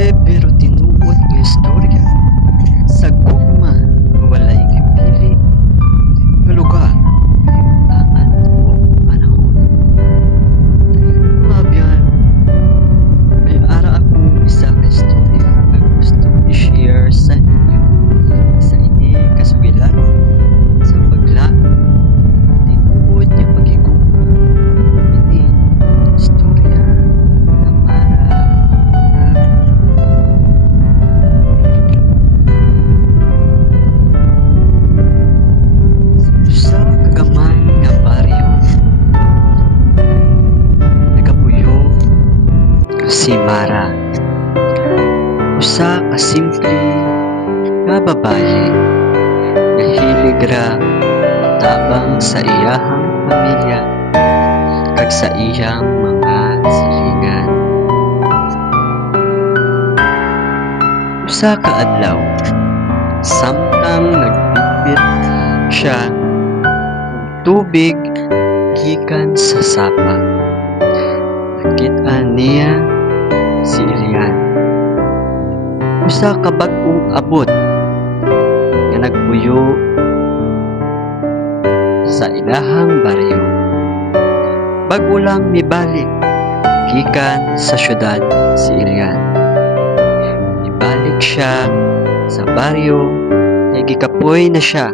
Pero tinuod nga istorya sa gugma nga walay gipili nga lugar, kahimtangan o panahon. Mabyan, may ara akong isa ka istorya nga gusto i-share sa inyo. Sa ini kasugilan sa paglaom tinuod nga paghigugma. Ini istorya nga para sa kagamay nga baryo nagapuyo si Mara, usa ka simple nga babaye nga hilig ra tabang sa iyahang pamilya kag sa iyang mga silingan. Usa ka adlaw samtang nagbitbit siya og tubig gikan sa sapa, nakit-an niya si Elian, usa ka bag-ong abot nga nagpuyo sa ilahang baryo. Bag-o lang mibalik gikan sa syudad si Elian. Ibalik siya sa baryo kay gikapoy na siya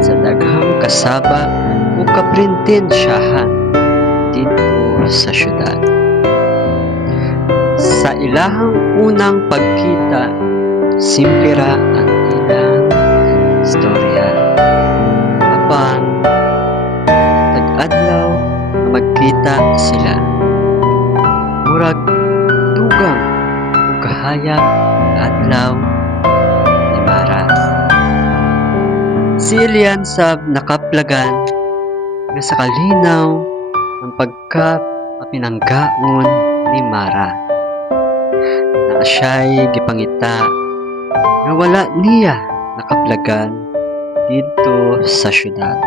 sa daghang kasaba o kaprintensyahan dito sa syudad. Sa ilahang unang pagkita, simple ra ang ilang istorya. Apan tag-adlaw nga magkita sila, murag dugang o kahayag adlaw ni Mara. Si Elian sab nakaplagan nga sa kalinaw ang pagkapinanggaon ni Mara, na siya'y gipangita nga wala niya nakaplagan dito sa syudad.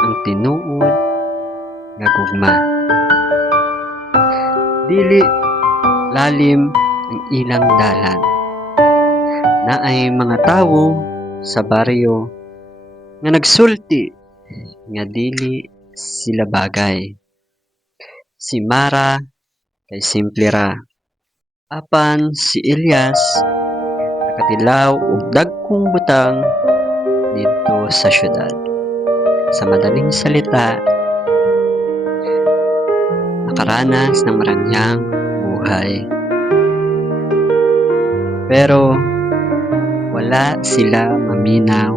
Ang tinuod nga gugma, dili lalim ang ilang dalan. Naay mga tawo sa baryo nga nagsulti nga dili sila bagay. Si Mara kay simple ra, apan si Elias nakatilaw og dagkong butang dito sa syudad. Sa madaling salita, nakaranas ng maranyang buhay. Pero wala sila maminaw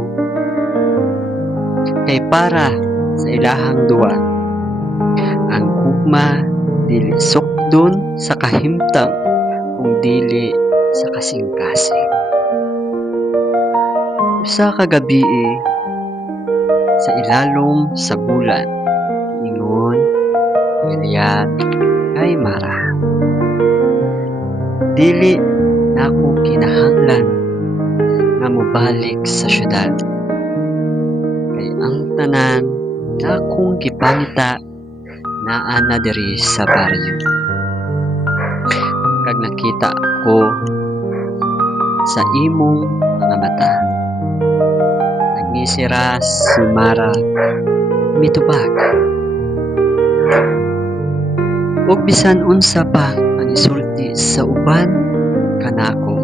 kay para sa ilahang duwa, ang gugma dili sukdon sa kahimtang kung dili sa kasing-kasing. Usa ka gabii sa ilalom sa bulan, ingon Elian kay Mara, dili nako kinahanglan nga mobalik sa syudad, kay ang tanan na akong gipangita naa na diri sa baryo. Kag nakita ko sa imong mga mata. Nagnisira si Mara mitubag, ug bisan unsa pa ang isulti sa uban kanako.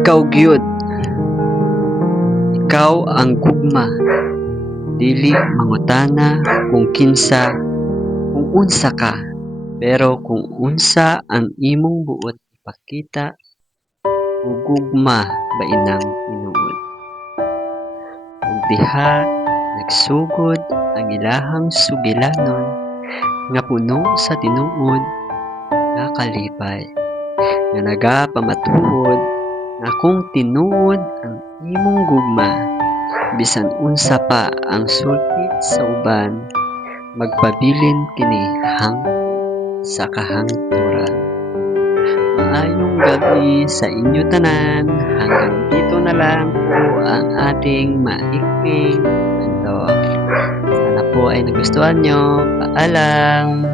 Ikaw gyud, ikaw ang gugma, dili mangutana kung kinsa, kung unsa ka, pero kung unsa ang imong buot ipakita ug gugma ba inang tinuod. Ug diha nagsugod ang ilahang sugilanon nga puno sa tinuod nga kalipay, nga nagapamatuod na kung tinuod ang imong gugma, bisan unsa pa ang sulti sa uban, magpabilin kini sa kahangturan. Maayong gabi sa inyo tanan. Hanggang dito na lang po ang ating maikling kwento. Sana po ay nagustuhan nyo. Paalam!